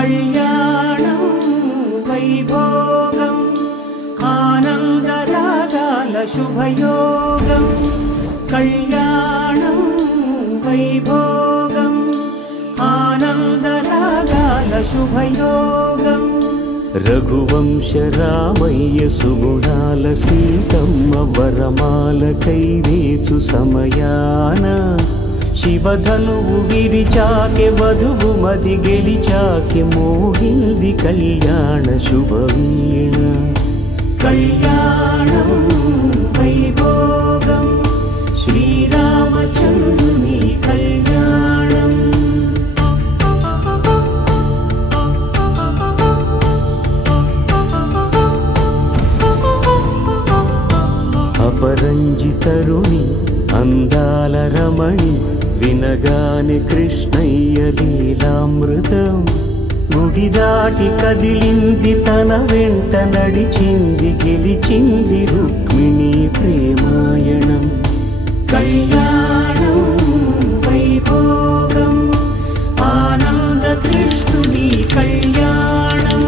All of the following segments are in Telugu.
కళ్యాణం వైభోగం ఆనందరాగాల శుభయోగం కళ్యాణం వైభోగం ఆనందరాగాల శుభయోగం రఘువంశ రామయ్య సుగుణాల సీతమ్మ వరమాల కైవేచు సమయాన శివధనువు విరిచాకె వధువు మది గెలిచాకె మోగింది కళ్యాణ శుభవీణ కళ్యాణం వైభోగం శ్రీరామచంద్రుని కళ్యాణం అపరంజి తరుణి అందాల రమణి వినగానే కృష్ణయ్య లీలామృతం గుడి దాటి కదిలింది తన వెంట నడిచింది గెలిచింది రుక్మిణి ప్రేమాయణం కళ్యాణం వైభోగం ఆనంద కృష్ణుని కళ్యాణం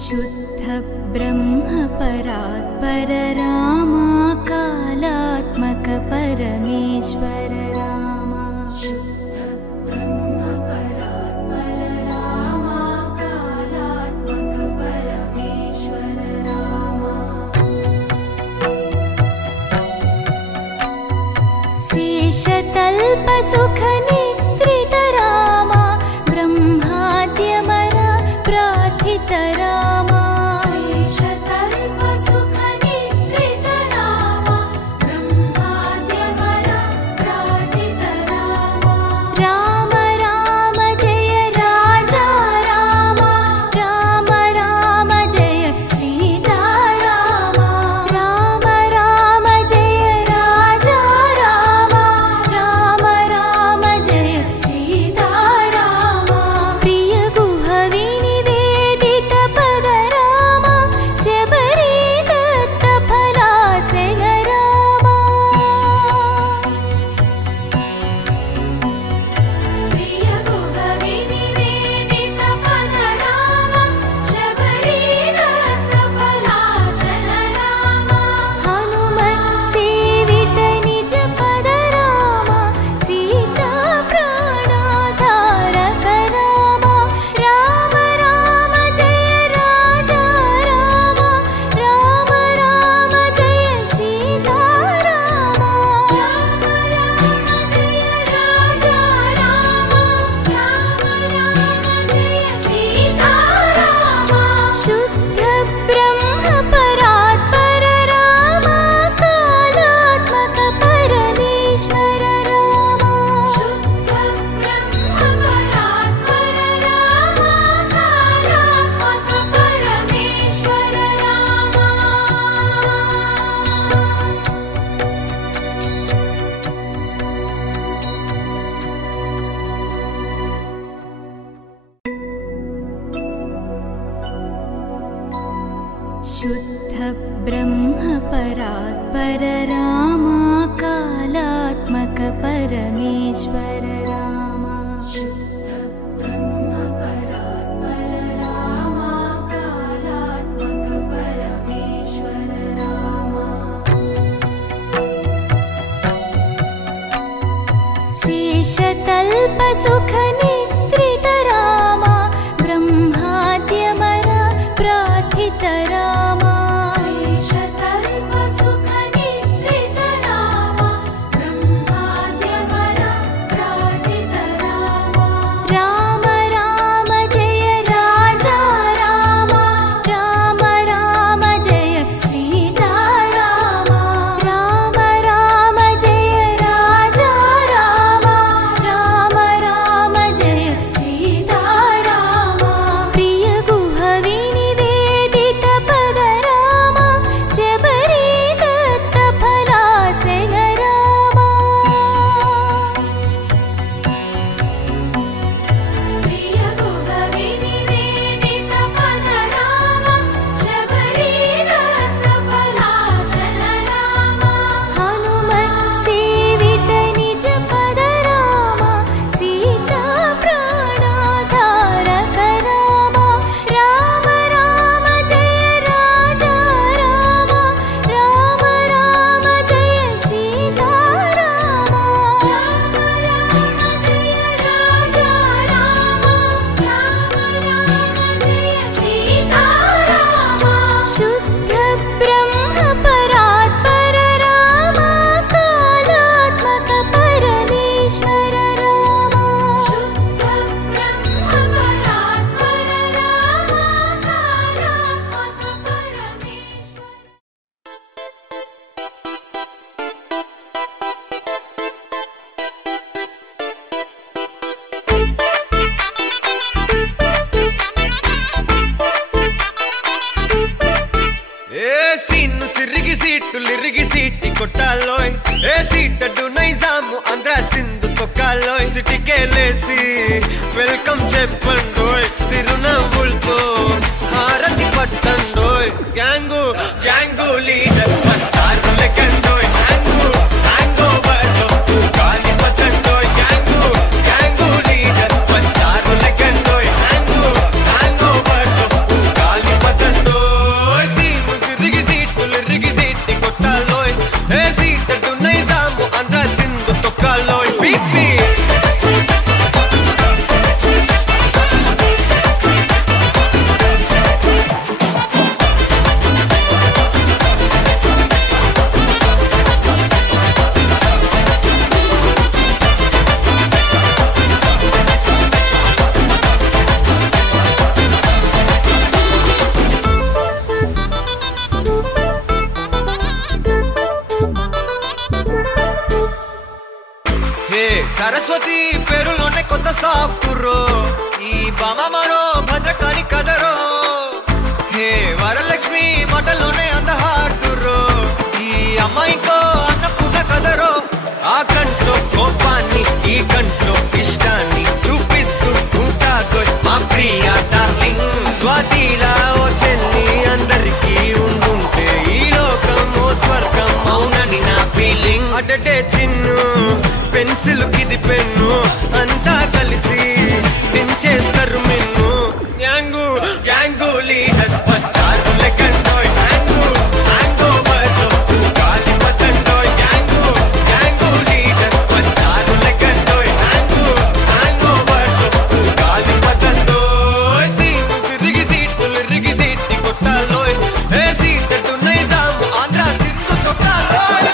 शुद्ध ब्रह्म परात्पर रामा कालात्मक परमेश्वर रामा शुद्ध ब्रह्म परात्पर रामा कालात्मक परमेश्वर रामा शेषतल्प सुख निद्रित रामा ब्रह्माद्यमर प्रार्थित रामा शेषतल्प सुख निद्रित रामा ब्रह्माद्यमर प्रार्थित रामा राम राम जय राजा रामा राम राम जय सीता रामा राम राम जय राजा रामा राम राम जय सीता रामा प्रिय गुहवि निवेदित पद रामा शबरी दत्त फलासन रामा प्रिय गुहवि निवेदित पद रामा शबरी दत्त फलासन रामा हनुमत् सेवित निज पद रामा सीता प्राणाधारक रामा राम राम जय राजा रामा राम राम जय सीता रामा राम राम जय राजा रामा राम राम जय सीता रामा शुद्ध ब्रह्म परात्पर रामा कालात्मक परमेश्वर रामा शुद्ध ब्रह्म परात्पर रामा कालात्मक परमेश्वर रामा शुद्ध ब्रह्म परात्पर रामा कालात्मक परमेश्वर रामा शुद्ध ब्रह्म परात्पर शेषतल्पसुखनिद्रितरामा ब्रह्माद्यमरा प्रार्थितरामा शेषतल्पसुखनिद्रितरामा ब्रह्माद्यमरा प्रार्थितरामा राम राम जय राजा राम राम राम जय सीता राम राम राम जय राजा राम राम राम जय सीता राम प्रिय गुह विनिवेदित पद राम शबरी दत्त फलासन राम प्रिय गुह विनिवेदित पद राम शबरी दत्त फलासन राम हनुमत् सेवित निज पद राम सीता प्राणाधारक राम राम राम जय राजा राम राम राम जय सीता राम राम राम जय राजा राम राम राम जय सीता राम शुद्ध ब्रह्म परात्पर राम कालात्मक परमेश्वर राम शुद्ध ब्रह्म परात्पर राम कालात्मक परमेश्वर సీన్ను సిరిగి సీటులిరిగి సీటి కొట్టాలోయ్ ఏ సీటడు నైజాము ఆంధ్ర సింధు తొక్కాలోయ్ సిటికేలేసి వెల్కమ్ చెప్పండోయ్ సిరునవ్వులతో హారతి పట్టండోయ్ గ్యాంగు గ్యాంగు లీడర్ పంచారు లెక్కండోయ్ గ్యాంగు గ్యాంగో బర్లో గాలి పట్టండోయ్ గ్యాంగు గ్యాంగు లీడర్ పంచారు లెక్కండోయ్ గ్యాంగు గ్యాంగో బర్లో గాలి పట్టండోయ్ సీము సిరిగి సీటులిరిగి సీటి కొట్టాలోయ్ ఏ సీటడు నైజాము ఆంధ్ర సింధు తొక్కాలోయ్ బీపీ హే సరస్వతి పేరులోనే కొత్త సాఫ్ట్ రో ఈ బామ మరో భద్రకాళి కదరో హే వరలక్ష్మి మాటలోనే అంత హార్ట్ రో ఈ అమ్మాయికో అన్నపూర్ణ కదరో ఆ కంట్లో కోపాన్ని ఈ కంట్లో ఇష్టాన్ని చూపిస్తూ ఉంటాగో మా ప్రియ డార్లింగ్ స్వాతిలా ఓ చెల్లి అందరికీ ఉండుంటే ఈ లోకం ఓ స్వర్గం అవునని నా ఫీలింగ్ అటటే చిన్ను పెన్సిల్ కిది పెన్ను అంతా కలిసి దించేస్తారు మిన్ను గ్యాంగు గ్యాంగు లీడర్ వచ్చారు లెక్కండోయ్ గ్యాంగు గ్యాంగో బర్లో గాలి పట్టండోయ్ గ్యాంగు గ్యాంగు లీడర్ వచ్చారు లెక్కండోయ్ గ్యాంగు గ్యాంగో బర్లో గాలి పట్టండోయ్ సీము సిరిగి సీటులిరిగి సీటి కొట్టాలోయ్ ఏ సీటడు నైజాము ఆంధ్ర సింధు తొక్కాలోయ్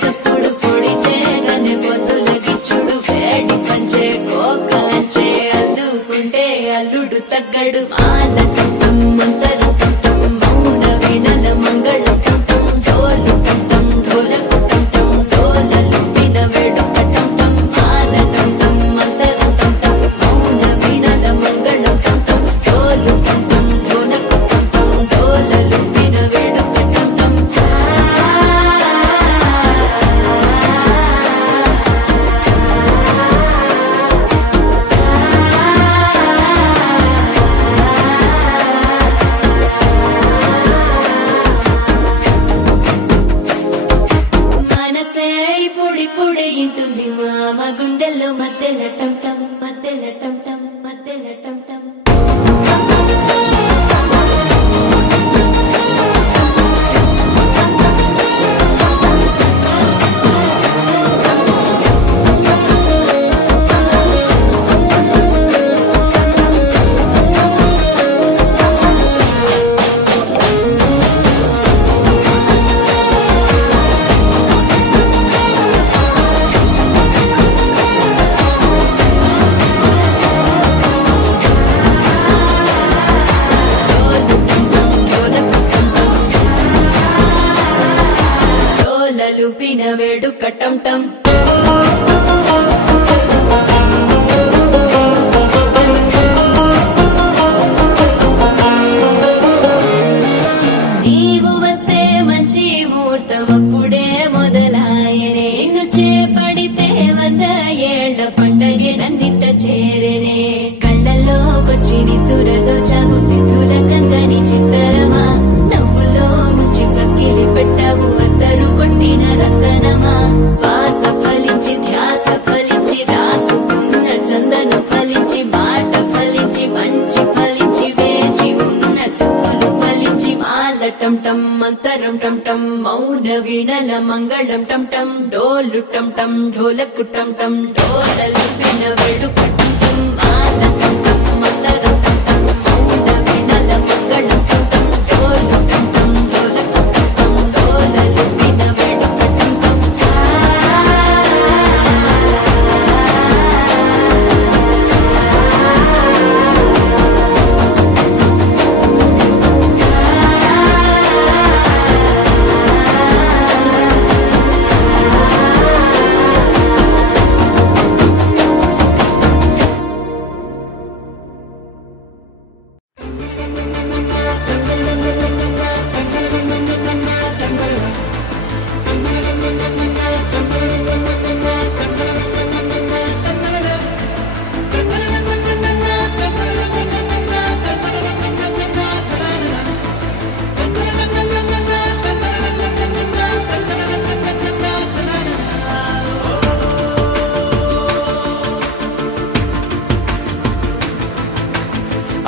సప్పుడు పొడి చేయగానే పొద్దులకిచ్చుడు వేడి పంచే కోకలంచే అల్లుకుంటే అల్లుడు తగ్గడు మాల టంటం మంతరం టంటం మౌన వీణల మంగళం టంటం డోలు టంటం డోలకు టంటం డోలలు విన వేడుక టంటం మాల టంటం మంతరం టంటం మౌన వీణల మంగళం టంటం డోలు టంటం డోలకు టంటం డోలలు విన వేడుక టంటం మనసే పొడి పొడి ఇంటుంది మామ గుండెల్లో మధ్యల టంటం మధ్యల టంటం మధ్యల టంటం లూపిన వేడుక టంటం నీవు వస్తే మంచి ముహూర్తం అప్పుడే మొదలాయనే నిన్ను చేపడితే 100 ఏళ్ల పండగే నన్నిట్ట చేరేనే కళ్ళల్లోకొచ్చి నిద్దురతో చావు సిద్ధుల కందని చిత్తరమా నవ్వులో ముంచి చక్కిలి పెట్టావు అద్దరు కొట్టిన రతనమా శ్వాస ఫలించి ధ్యాస ఫలించి రాసుకున్న చందన ఫలించి మాట ఫలించి మంచి ఫలించి వేచి ఉన్న చూపులు ఫలించి మాల టంటం మంతరం టంటం మౌన వీణల మంగళం టంటం డోలు టంటం ఢోలకు టంటం డోలలు విన వేడుక టంటం మాల టంటం మంతరం టంటం మౌన వీణల మంగళం టంటం డోలు టంటం ఢోలకు టంటం డోలలు విన వేడుక టంటం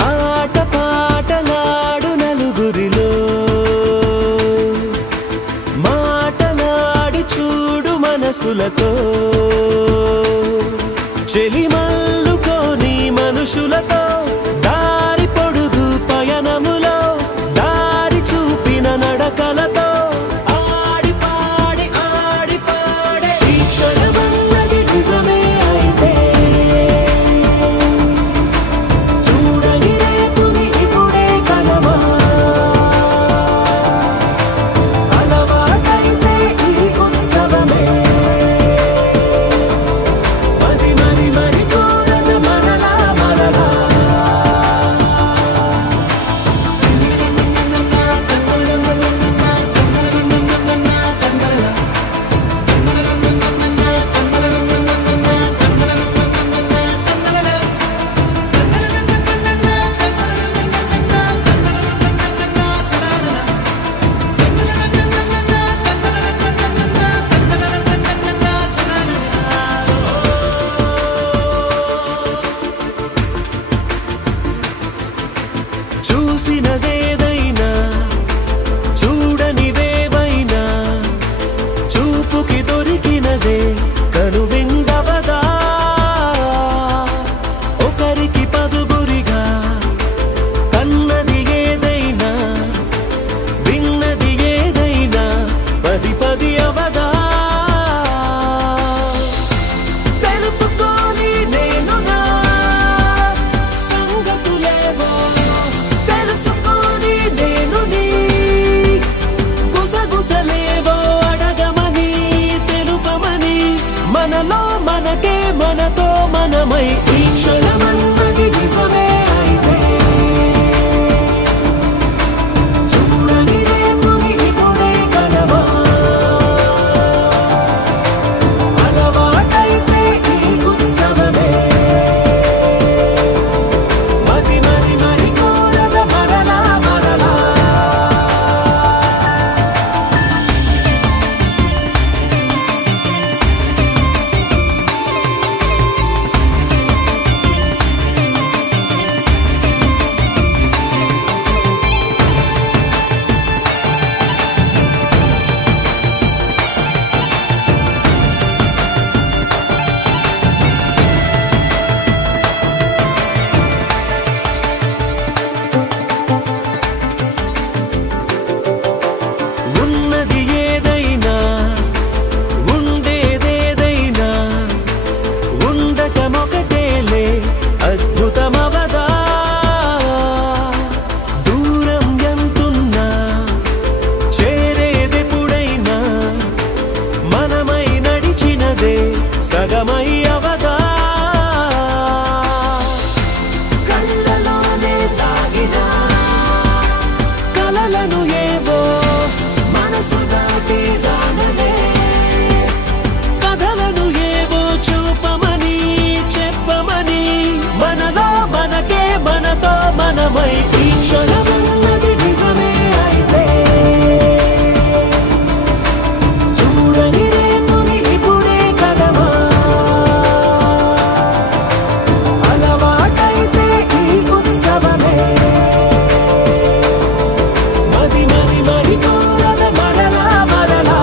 ఆట పాటలాడు నలుగురిలో మాటలాడి చూడు మనసులతో చెలిమల్లుకోని మనుషులతో దారి పొడుగు పయనములో దారి చూపిన నడకలతో ఆడి పాడి ఈ క్షణమన్నది నిజమే అయితే చూడని రేపుని ఇప్పుడే కలమా అలవాటైతే ఈ ఉత్సవమే మరి కోరద మరలా మరలా మనమై ఈ క్షణమన్నది నిజమే అయితే చూడని రేపుని ఇప్పుడే కలవా అలవాటైతే ఈ ఉత్సవమే మది మరి మరి కోరద మరలా మరలా ఉన్నది ఏదైనా ఉండేదేదైనా ఉండటమొకటేలే అద్భుతమవదా దూరం ఎంతున్నా చేరేదెప్పుడైనా మనమై నడిచినదే సగమై అవదా కళ్ళలోనే తాగిన కలలను ఏవో మనసు దాటి రానలే కథలను ఏవో చూపమని చెప్పమని మనలో మనకే మనతో మనమై ఈ క్షణమన్నది నిజమే అయితే చూడని రేపుని ఇప్పుడే కలవా అలవాటైతే ఈ ఉత్సవమే మది మరి మరి కోరద మరలా మరలా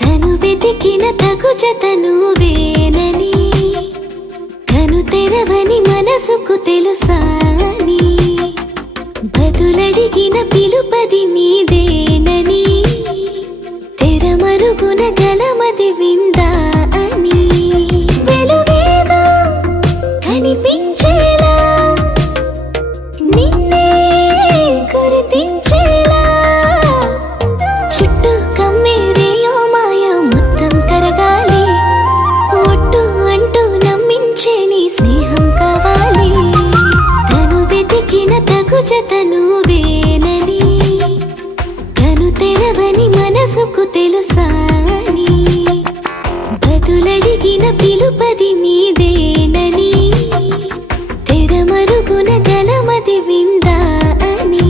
తను వెతికిన తగు జతను వేనని కను తెరవని మనసుకు తెలుసాని బదులడిగిన పిలుపది నీదేనని తెరమరుగున గలమది విందా అని వెలుగేదో కనిపించేలా నిన్నే గుర్తించేలా చుట్టూ కమ్మేరేయో మాయ మొత్తం కరగాలి ఒట్టు అంటూ నమ్మించే నీ స్నేహం కావాలి తను వెతికిన తగు జతను వేనని కను తెరవని మనసుకు తెలుసాని బదులడిగిన పిలుపది నీదేనని తెరమరుగున గలమది విందా అని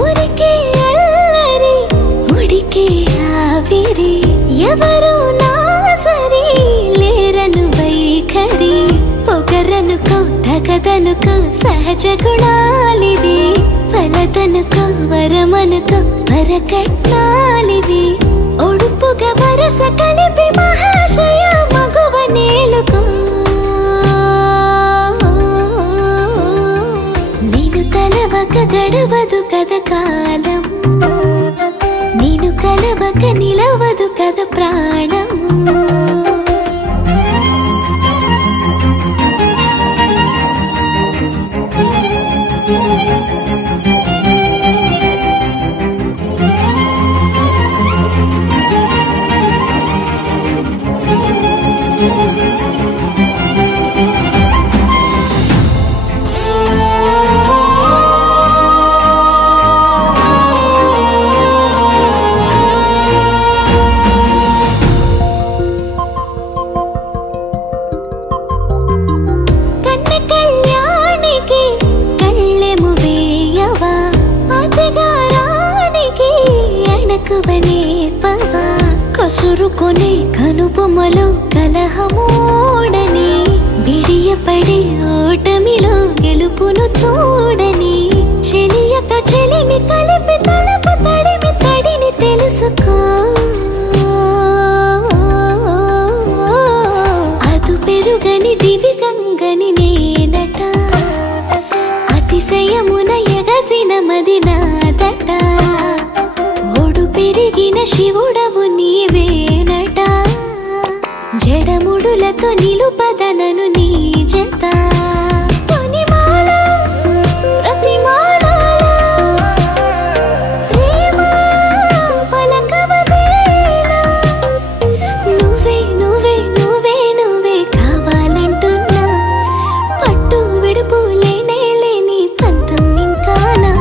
ఊరికే అల్లరి ఉడికే ఆవిరి ఎవరు నా సరి లేరను వైఖరి పొగరనుకో తగదనుకో సహజ గుణాలివి ఫలదనుకో వరమనుకో వరకట్నాలివి ఒడుపుగా వరస కలిపి మహాశయ మగువ నేలుకో నీను కలవక గడవదు కద కాలము నీను కలవక నిలవదు కద ప్రాణము కసురుకొనే కనుబొమ్మలో కలహమోడని బిడియపడే ఓటమిలో గెలుపును చూడని చెలియతో చెలిమి కలిపి తలపు తడిమి తడిని తెలుసుకో అదు పెరుగని దివి గంగని నేనట అతిశయమున ఎగసిన మది నాదట ఓడు పెరిగిన శివుడవు నీవేనట జడముడులతో నిలుపదనను నీ జత కొనిమాల ప్రతిమాల ప్రేమ పలకవదేనా నువ్వే నువ్వే నువ్వే నువ్వే కావాలంటున్నా పట్టు విడుపు లేనే లేని పంతం ఇంకానా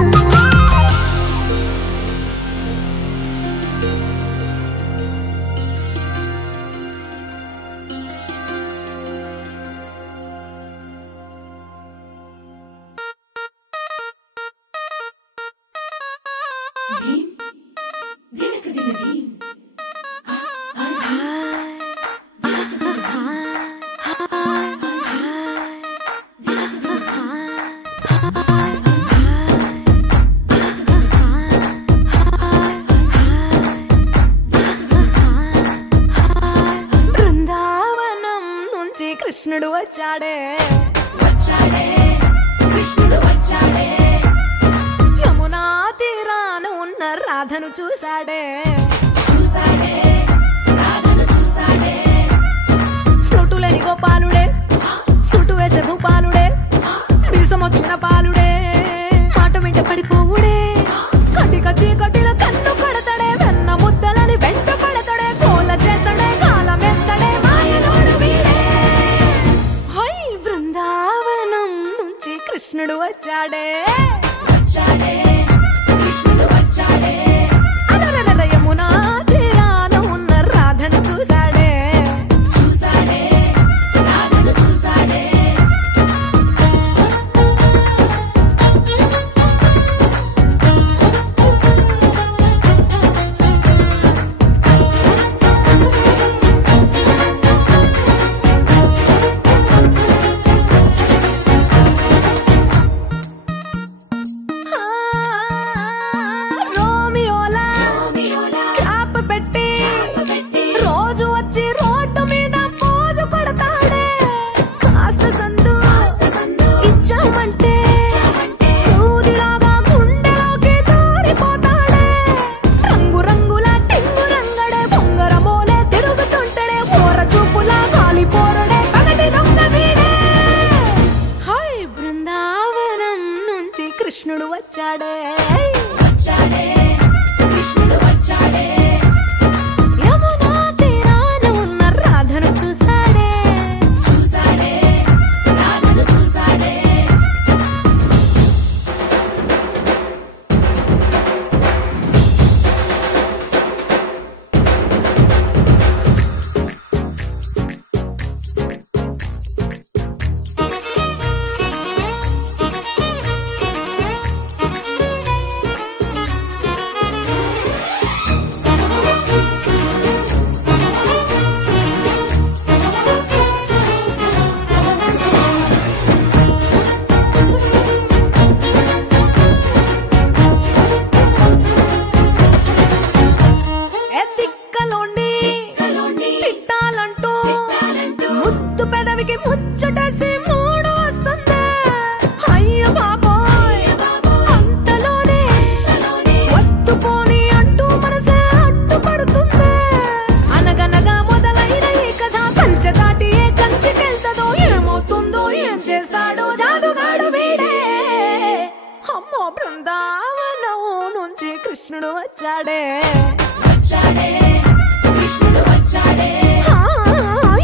బృందావనం నుంచి కృష్ణుడు వచ్చాడే వచ్చాడే కృష్ణుడు వచ్చాడే యమునా తీరాన ఉన్న రాధను చూశాడే చూశాడే రాధను చూశాడే ఫ్రూటులేని గోపాలుడే సుటు వేసే భూపాలుడే విరుసమొచ్చిన పాలుడే మాట వెంట పడిపోవుడే కటిక చీకటిలో కన్ను కడతాడే వెన్న ముద్దలని వెంట పడతాడే కోల చేస్తాడే కాలం వేస్తాడే మాయలోడు వీడే హై బృందావనం నుంచి కృష్ణుడు వచ్చాడే వచ్చాడే కృష్ణుడు వచ్చాడే అలరల యమునా తీరాన ఉన్న రాధను చూశాడే చూశాడే రాధను చూశాడే రోమియోలా క్లాప్ పెట్టి రోజు వచ్చి రోడ్డు మీద పోజు కొడతాడే కాస్త సందు ఇచ్చామంటే సూదిలాగా గుండెలోకి దూరిపోతాడే రంగు రంగుల టింగు రంగడే బొంగరమోలే తిరుగుతుంటాడే పోర చూపులా కాలిపోరడే పగటి దొంగ వీడే హై బృందావనం నుంచి కృష్ణుడు వచ్చాడే వచ్చాడే కృష్ణుడు వచ్చాడే యమునా తీరాన ఉన్న రాధను చూశాడే చూశాడే రాధను చూశాడే ఎత్తిక్కలోండి తిట్టాలంటూ ముద్దు పెదవికి ముచ్చటేసి మూడు వస్తుంది అయ్య బాబోయ్ అంతలోనే వత్తుపోని అంటూ మనసే అడ్డుపడుతుంది అనగనగా మొదలైన ఈ కథ కంచె దాటి ఏ కంచెకెళ్తదో ఏమవుతుందో ఏం చేస్తాడో జాదుగాడు వీడే అమ్మో బృందావనం నుంచి కృష్ణుడు వచ్చాడే వచ్చాడే కృష్ణుడు వచ్చాడే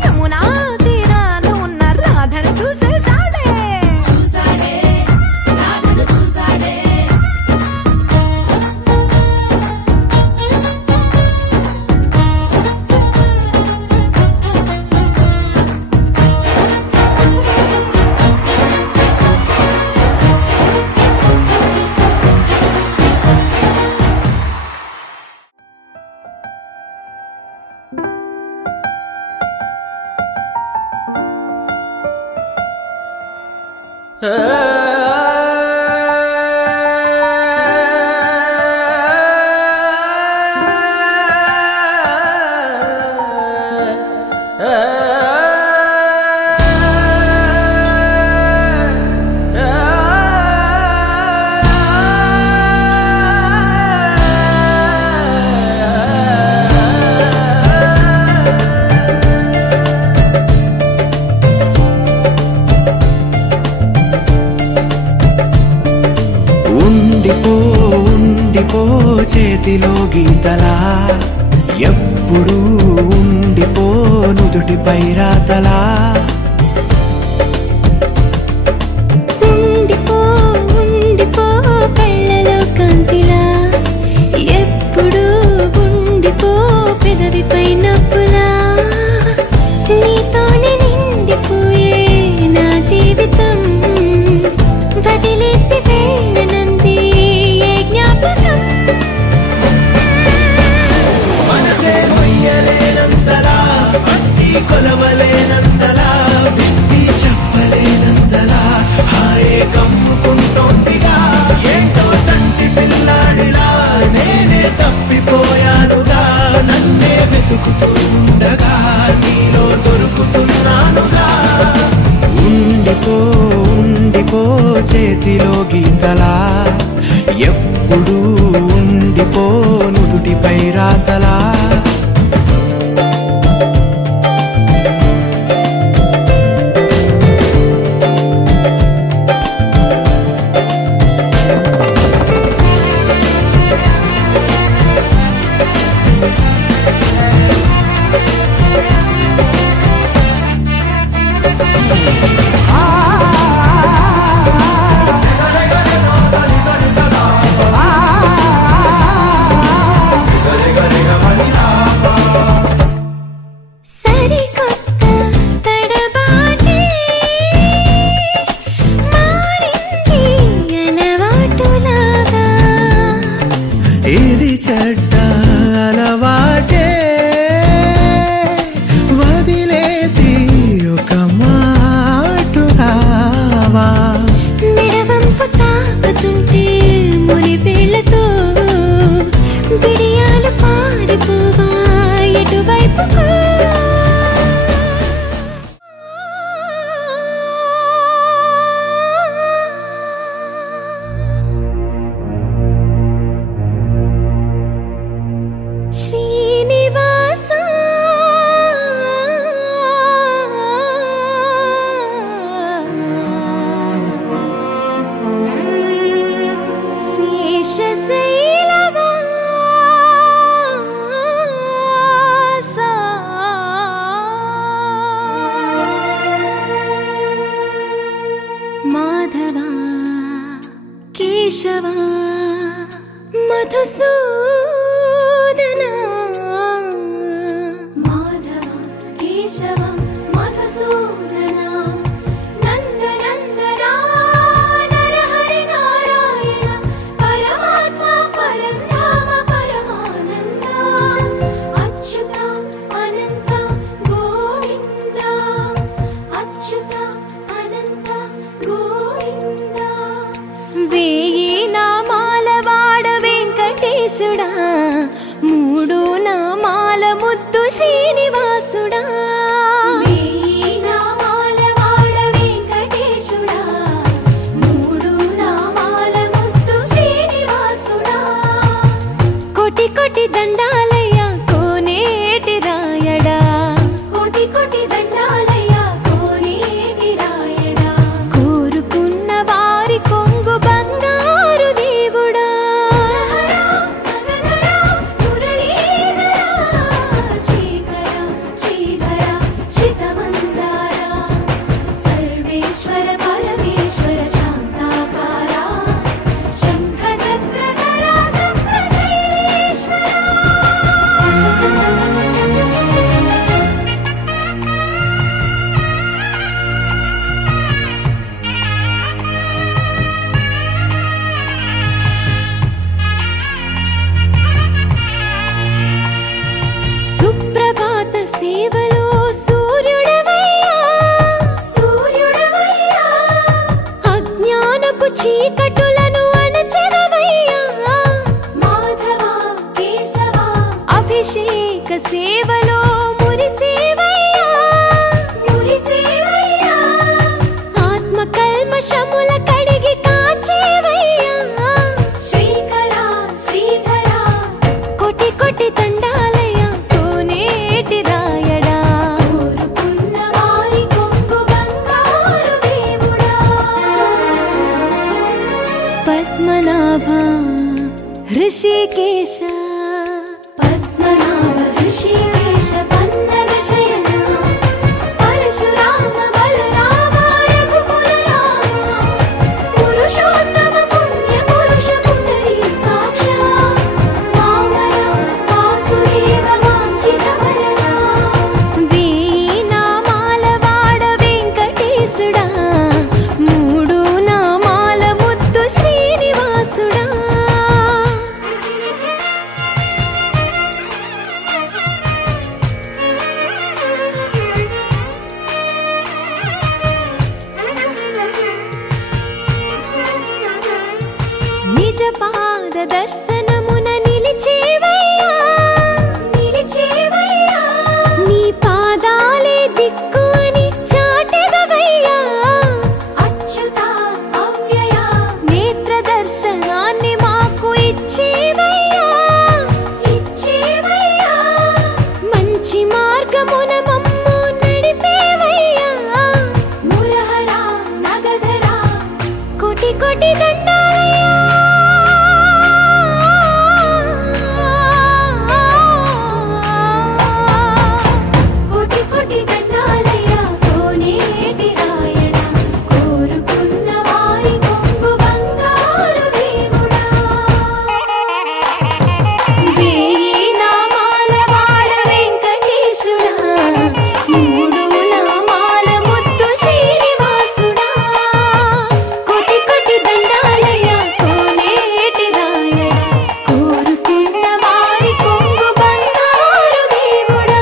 యమునా తీరాన ఉన్న చేతిలో గీతలా ఎప్పుడు ఉండిపో నుదుటిపై రాతలా ఉండిపో ఉండిపో కళ్ళలో కాంతిలా ఎప్పుడు ఉండిపో పెదవిపై నవ్వులా నీతోనే నిండిపోయే నా జీవితం వదిలేసి వెళ్ళనంది ఏ జ్ఞాపకం మనసే మొయ్యలేనంతలా అట్టి కొలవలేనంతలా విప్పి చెప్పలేనంతలా హాయే కమ్ముకుంటోందిగా ఏంటో చంటి పిల్లాడిలా నేనే తప్పిపోయానుగా నన్నే వెతుకుతూ ఉండగా నీలో దొరుకుతున్నానుగా ఉండిపో ఉండిపో చేతిలో గీతలా ఎప్పుడు ఉండిపో నుదుటిపై రాతలా ఇది చెడ్డ అలవాటే వదిలేసి ఒక మాటు రావా మెడవంపు తాకుతుంటే ముని వేళ్లతో బిడియాలు పారిపోవా ఎటువైపుకు శ్రీనివాస శేషశైలవాస మాధవ కేశవ మధుసూదన మాధవ కేశవ మధుసూదన నందనందన నరహరి నారాయణ పరమాత్మ పరంధామ పరమానంద అచ్యుత అనంత గోవింద అచ్యుత అనంత గోవింద వేయి నామాల వాడ వెంకటేశ ऋषिकेश पद्मनाभ ऋषिकेश पन्नग शयन परशुराम बलराम रघुकुल राम पुरुषोत्तम पुण्य पुरुष पुंडरीकाक्ष वामन वासुदेव वाञ्छित वरदा वेయి నామాల వాడ వెంకటేశుడా మూడు నామాల ముద్దు శ్రీనివాసుడా నిజ పాద దర్శనమున నిలిచేవయ్యా నిలిచేవయ్యా నీ పాదాలే దిక్కు అని చాటెదవయ్యా అచ్యుత అవ్యయ నేత్ర దర్శనాన్ని మాకు ఇచ్చేవయ్యా ఇచ్చేవయ్యా మంచి మార్గమున మమ్ము నడిపేవయ్యా మురహర నగధర కోటి కోటి దండాలయ్యా కోటి కోటి దండాలయ్యా కోనేటి రాయణ కోరుకున్న వారి కొంగు బంగారు దేవుడా వేయి నామాల వాడ వెంకటేశుడా మూడు నామాల ముద్దు శ్రీనివాసుడా కోటి కోటి దండాలయ్యా కోనేటి రాయణ కోరుకున్న వారి కొంగు బంగారు దేవుడా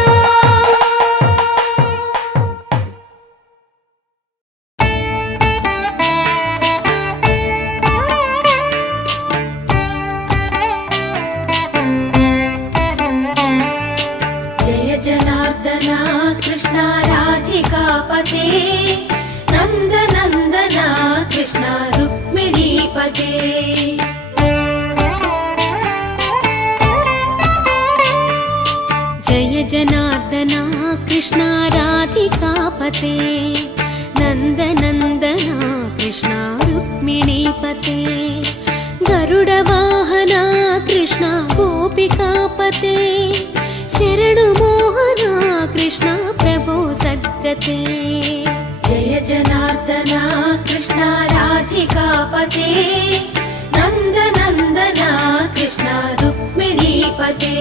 జయ జనార్దన కృష్ణ రాధికాపతే నందనందన కృష్ణ రుక్మిణీపతే జయ జనార్దన కృష్ణ రాధికాపతే నందనందన కృష్ణ రుక్మిణీపతే గరుడ వాహన కృష్ణ గోపికాపతే శరణు మోహన కృష్ణ ప్రభో సద్గతే జయ జనార్దన కృష్ణ రాధికాపతే నందనందన కృష్ణ రుక్మిణీపతే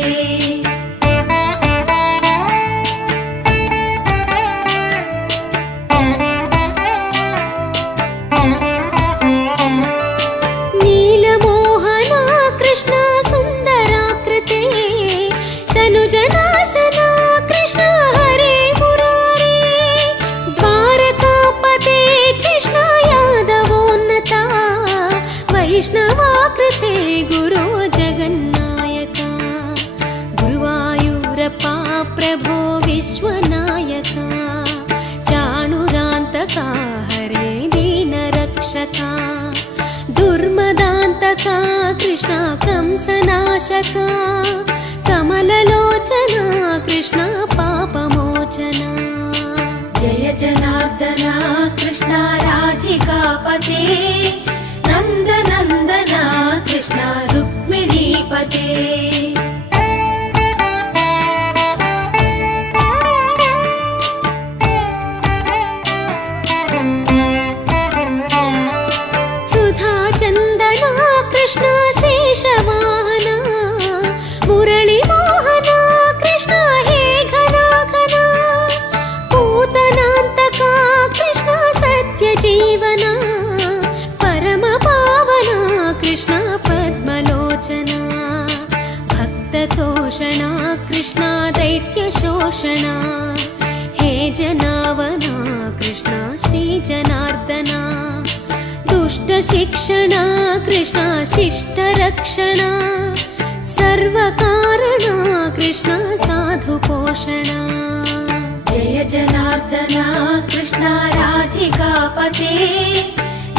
నీలమోహన కృష్ణ సుందరాకృతే తనుజనాశన కృష్ణ హరే మురారే ద్వారకాపతే కృష్ణ యాదవోన్నత వైష్ణవాకృతే గురో జగన్నాయక గురువాయూరప్ప ప్రభో విశ్వనాయక చాణురాంతక హరే దీన రక్షక దుర్మదాంతక కృష్ణ కంసనాశక కమలలోచన కృష్ణ పాపమోచన జయ జనార్దన కృష్ణ రాధికాపతే నందనందన కృష్ణ రుక్మిణీపతే సుధా చందన కృష్ణ శేషవాహన మురళి మోహన కృష్ణ హే ఘనా ఘనా పూతనాంతక కృష్ణ సత్య జీవన పరమ పావన కృష్ణ పద్మలోచన భక్తతోషణ కృష్ణ దైత్య శోషణ హే జనావన కృష్ణ శ్రీ జనార్దన దుష్ట శిక్షణ కృష్ణ శిష్ట రక్షణ సర్వకారణ కృష్ణ సాధు పోషణ జయ జనార్దన కృష్ణ రాధికాపతే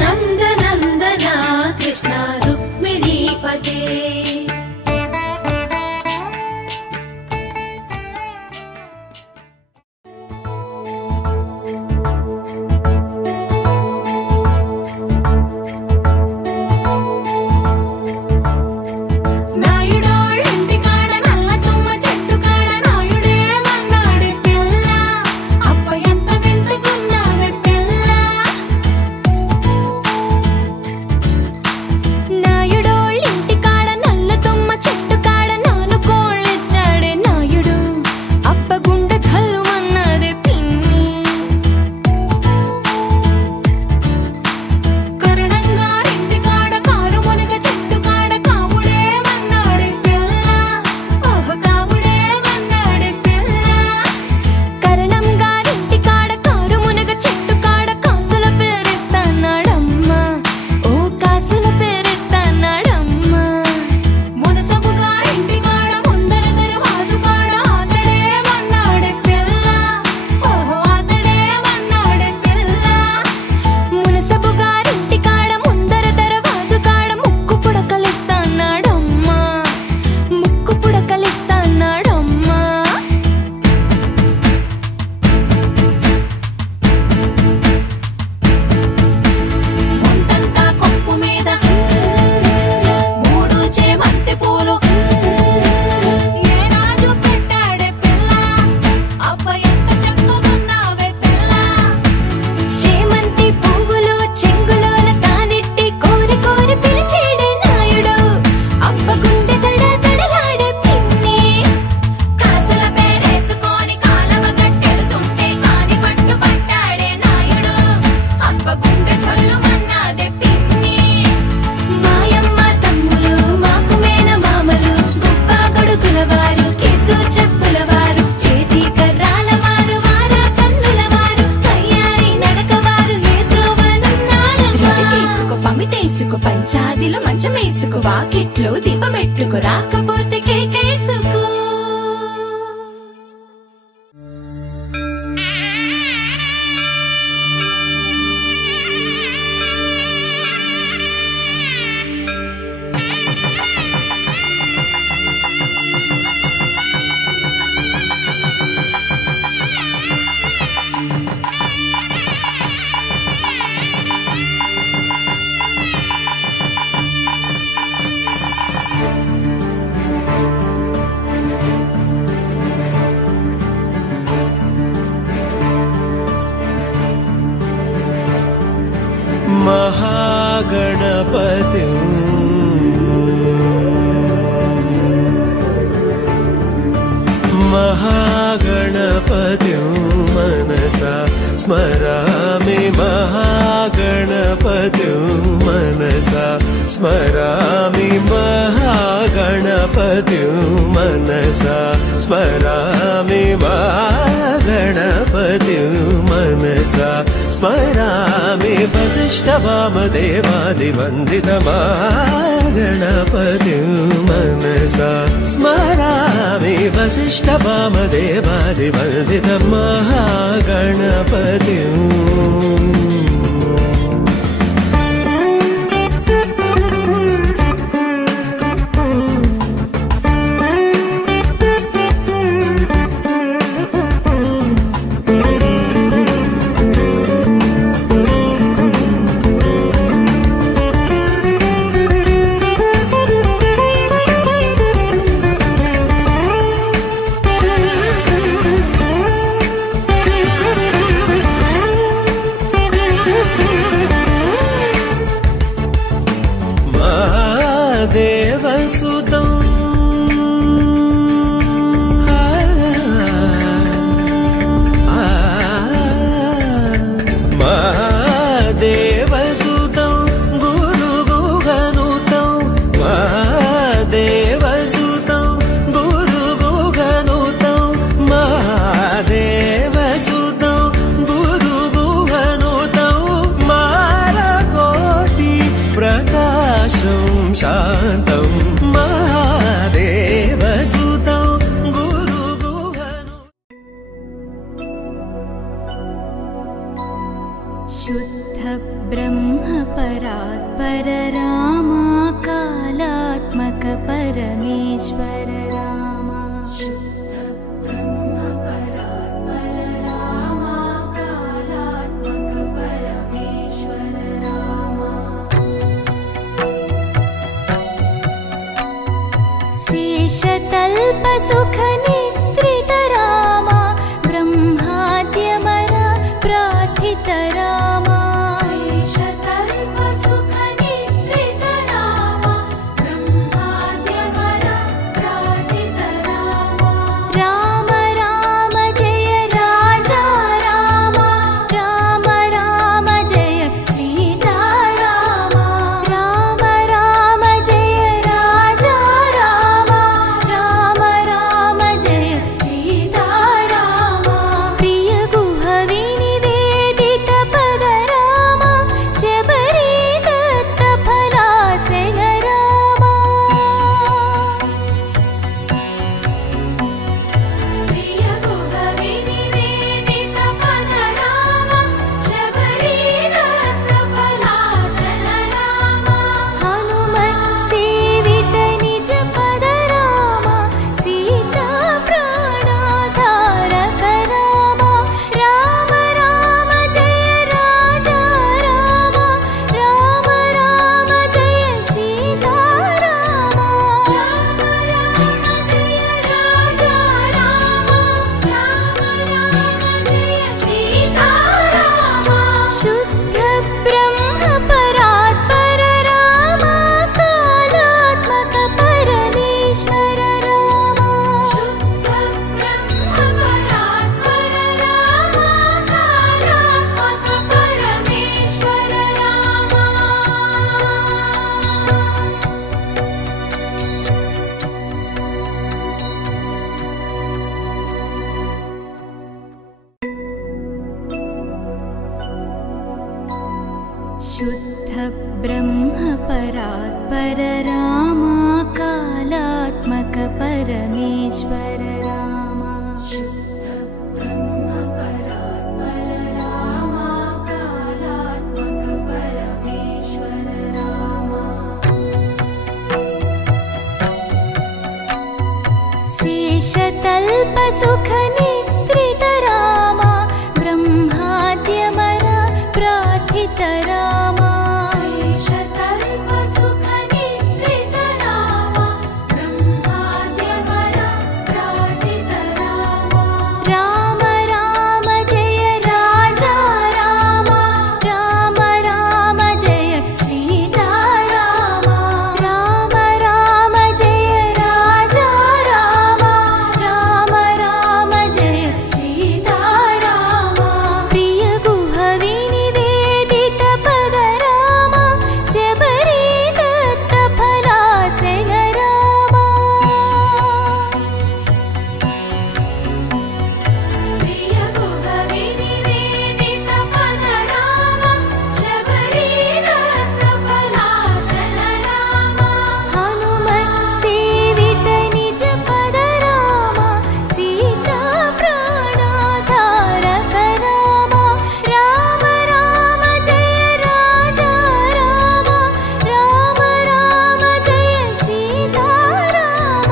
నందనందన కృష్ణ రుక్మిణీపతే నా నాకు రాకపోతే కేకేసుకో. महागणपति महागणपति मनसा स्मरामि महागणपति मनसा स्मरामि महागणपति मनसा स्मरामि महागणपति मनसा स्मरामि वसिष्ठवामदेवादिवन्दित महागणपति मनसा स्मरामि वसिष्ठवामदेवादिवन्दित महागणपति देवसुतं महादेवसुतं गुरुगुहनुतं महादेवसुतं गुरुगुहनुतं महादेवसुतं गुरुगुहनुतं मालकोटि प्रकाशं शान्तं महादेवसुतं गुरुगुहनु शुद्ध ब्रह्म परात्पर रामा कालात्मक परमेश्वर रामा शुद्ध ब्रह्म परात्पर रामा कालात्मक परमेश्वर रामा शेषतल्प सुख निद्रित रामा ब्रह्माद्यमर प्रार्थित रामा शेषतल्प सुख निद्रित रामा ब्रह्माद्यमर प्रार्थित रामा राम राम जय राजा रामा राम राम जय सीता रामा राम राम जय राजा रामा राम राम जय सीता रामा प्रिय गुह विनिवेदित पद रामा शबरी दत्त फलासेन रामा प्रिय गुह विनिवेदित पद रामा शबरी दत्त फलासेन रामा हनुमत् सेवित निज पद रामा सीता प्राणाधारक रामा राम राम जय राजा रामा राम राम जय सीता रामा राम राम जय राजा रामा राम राम जय सीता रामा शुद्ध ब्रह्म परात्पर रामा कालात्मक परमेश्वर रामा शुद्ध ब्रह्म परात्पर रामा कालात्मक परमेश्वर रामा शुद्ध ब्रह्म परात्पर रामा काला कालात्मक परमेश्वर राम शुद्ध ब्रह्म परात्पर राम कालात्मक परमेश्वर राम शेषतल्प सुख निद्रित राम ब्रह्माद्यमर प्रार्थित राम शेषतल्प सुख निद्रित राम ब्रह्माद्यमर प्रार्थित राम राम राम जय राजा राम राम राम जय सीता राम राम राम जय राजा राम राम राम जय सीता राम प्रिय गुह विनिवेदित पद राम शबरी दत्त फलासन राम प्रिय गुह विनिवेदित पद राम शबरी दत्त फलासन राम हनुमत् सेवित निज पद राम सीता प्राणाधारक राम राम राम जय राजा राम राम राम जय सीता राम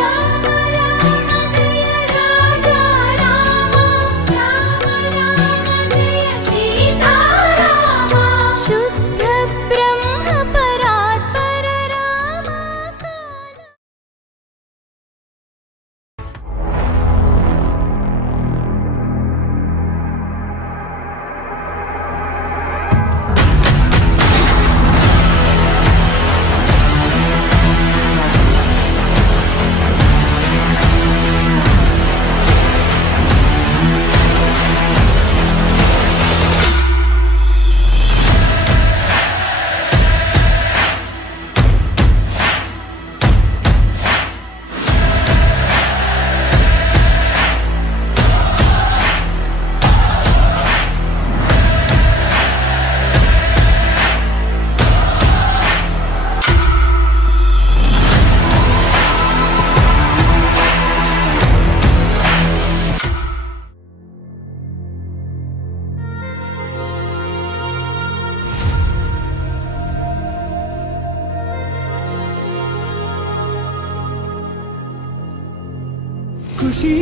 राम राम जय राजा राम राम राम जय सीता राम शुद्ध ब्रह्म परात्पर राम काल ఖుషీ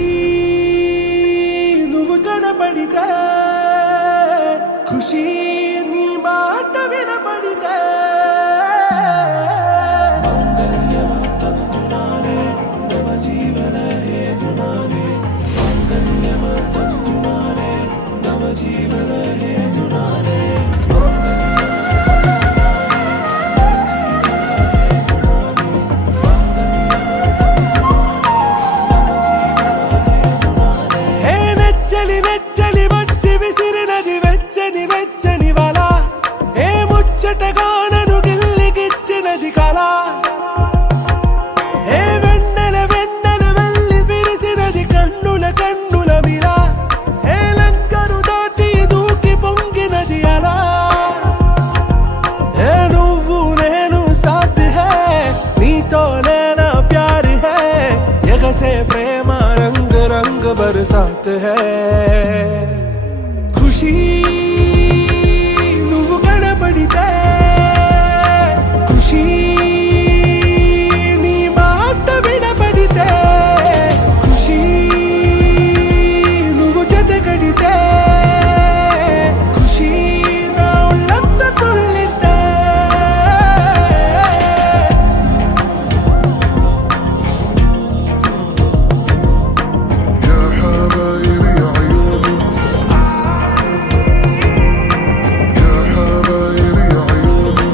నువ్వు కనపడితే ఖుషీ నీ మాట వినపడితే మంగళ్యమంతంతునానే నవ జీవన హేతునానే మంగళ్యమంతంతునానే నవ జీవన హేతునానే హే నెచ్చలి నెచ్చలి వచ్చి విసిరినది వెచ్చని వెచ్చని వల ఏ ముచ్చటగా నన్ను గిల్లిగిచ్చినది కళ ఏ వెన్నెల వెన్నెల వెళ్ళి విరిసినది కన్నుల కన్నుల మిల ఏ లంకరు దాటి దూకి పొంగినది అలా ఏ నువ్వు నేను సాథ్ హే నీతోనే నా ప్యార్ హే ఎగసే ప్రేమ రంగ్ రంగ్ బరసాత్ హే ఖుషీ నువ్వు కనపడితే ఖుషీ నీ మాట వినపడితే ఖుషీ నువ్వు జతగడితే ఖుషీ నా ఒళ్ళంతా తుళ్ళితే يا حبايبي يا عيوني يا حبايبي يا عيوني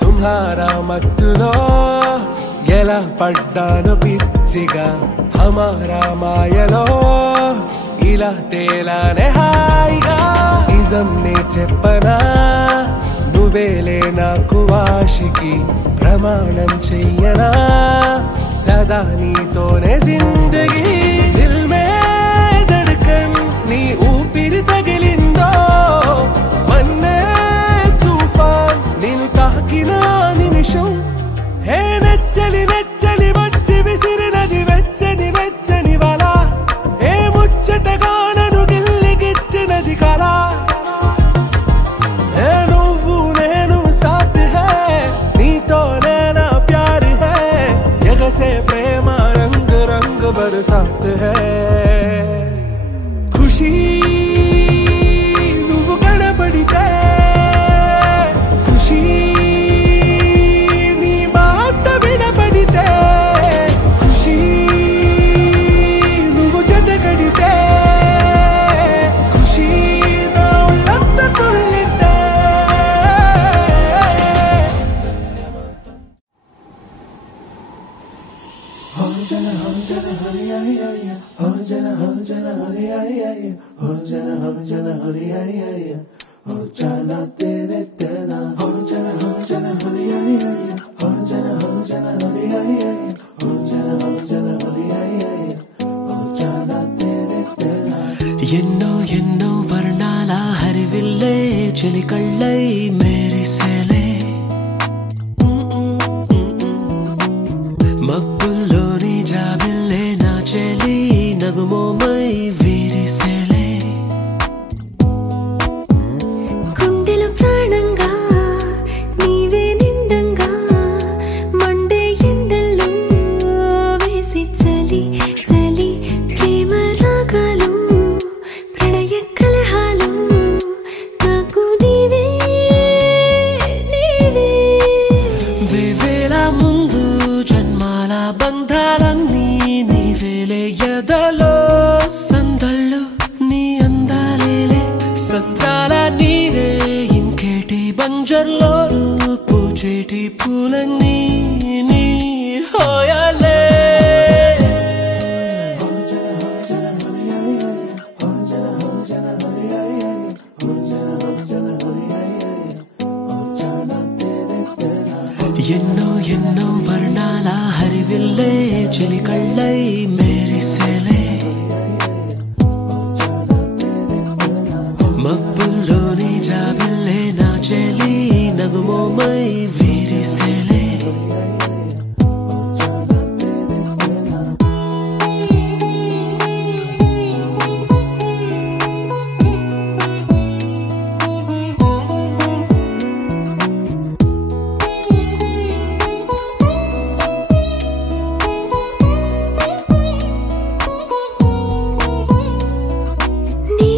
తుమ్హారా మత్తులో ఎలా పడ్డాను పిచ్చిగా హమారా మాయలో ఇలా తేలానే హాయిగా నిజం నే చెప్పనా నువ్వు నువ్వేలే నాకు ఆశికి ప్రమాణం చెయ్యనా సదా నీతోనే జిందగీ దిల్ మే ధడ్కన్ నీ ఊపిరి తగిలిందో మన్నే తుఫాన్ నేను తాకిన నిమిషం హే నెచ్చలి నెచ్చలి వచ్చి విసిరినది వెచ్చని వెచ్చని వల ఏ ముచ్చటగా నన్ను గిల్లిగిచ్చినది కళ నువ్వు నేను సాథ్ హై నీతోనే నా ప్యార్ హై ఎగసే ప్రేమ రంగ్ రంగ్ బరసాత్ హై ఖుషీ నువ్వు కనపడితే ఖుషీ నీ మాట వినపడితే ఖుషీ నువ్వు జత కడితే ఖుషీ నా ఒళ్ళంతా తుళ్ళితే ఎన్నో ఎన్నో వర్ణాల హరివిల్లే చెలికళ్ళై మేరిసేలే మబ్బుల్లోని జాబిల్లే నా చెలి నగుమోమై వీరిసేలే గుండెల ప్రాణంగా నీవే నిండంగా మండే ఎండల్లో వేసి చలి చలి ప్రేమ రాగాలు ప్రణయ కలహాలు నాకు నీవే నీవే వేవేల ముందు జన్మాల బంధాలన్నీ నీవేలే ఎదలో సందళ్ళు నీ అందాలేలే సంతాల నీరే ఇంకేటి బంజర్లో పూచేటి పూలన్నీ నీ హోయాలే ఎన్నో ఎన్నో వర్ణాల హరివిల్లే చెలికళ్ళై మేరిసేలే మబ్బుల్లోని జాబిల్లే నా చెలి నగుమోమై వీరిసేలే నీ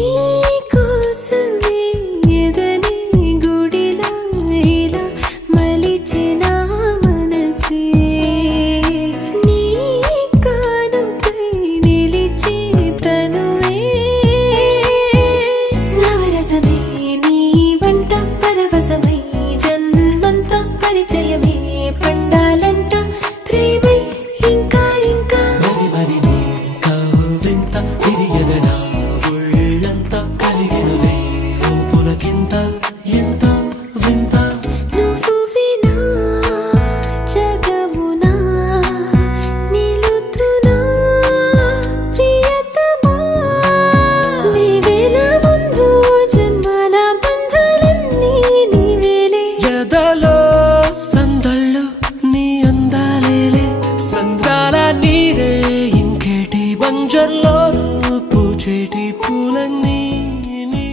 కోసమే ఎదని గుడిలా ఇలా మలిచిన మనసే నీ కానుకై నిలిచి తనువే నవరసమే నీ వంట పరవశమై జన్మంతా పరిచయమే పండాలంట ప్రేమై ఇంకా ఇంకా మరి మరి నీ కవ్వింత తిరియగనా ఒళ్ళంతా కలిగినవే పులకింత ఎంత వింత నువ్వు వినా జగమునా నిలుతునా ప్రియతమా వేవేల ముందు జన్మాల బంధాలన్నీ నీవేలే ఎదలో సందళ్ళు నీ అందాలేలే సంద్రాల నీరే ఇంకేటి బంజర్లో పూచేటి పూలన్నీ నీ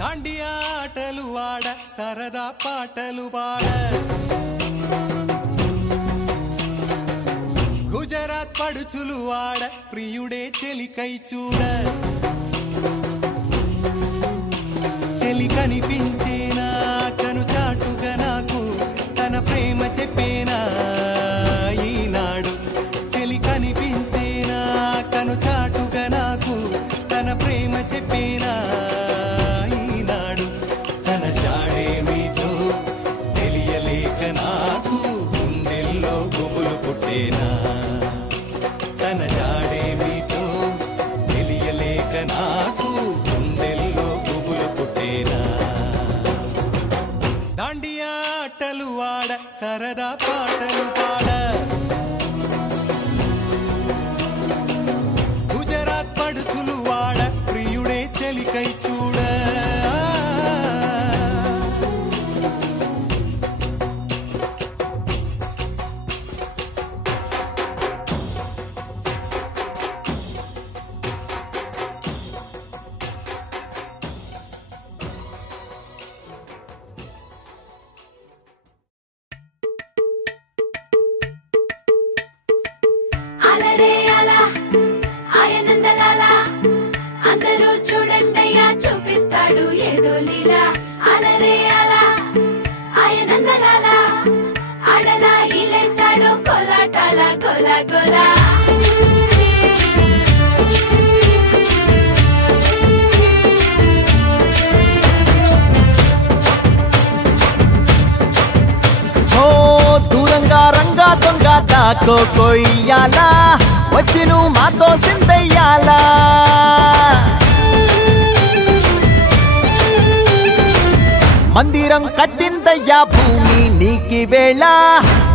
దాండియా ఆటలు ఆడ సరదా పాటలు పాడ గుజరాత్ పడుచులు వాడ ప్రియుడే చెలికై చూడ చెలి కనిపించేనా కను చాటుగా నాకు తన ప్రేమ చెప్పేనా ఈనాడు చెలి కనిపించేనా కను చాటుగా నాకు తన ప్రేమ చెప్పేనా ఈనాడు తన జాడేమిటో తెలియలేక నాకు గుండెల్లో గుబులు పుట్టేనా తన జాడేమిటో తెలియలేక నాకు గుండెల్లో గుబులు పుట్టేనా దాండియా ఆటలు వాడ సరదా పాటలు పాడ గుజరాత్ పడుచులు వాడ ప్రియుడే చెలికై చూడ అలరే అలా ఆయనందలాలా అందరూ చూడండయ్యా చూపిస్తాడు ఏదో లీలా అలరే అలా ఆయనందలాలా అడలా ఇలేసాడు కోలాటాల గోలా గోలా దూరంగా రంగా దొంగ దాకో కొయ్యాలా వచ్చి నువ్వు మాతో సిందయ్యాలా మందిరం కట్టిందయ్యా భూమి నీకి వేళ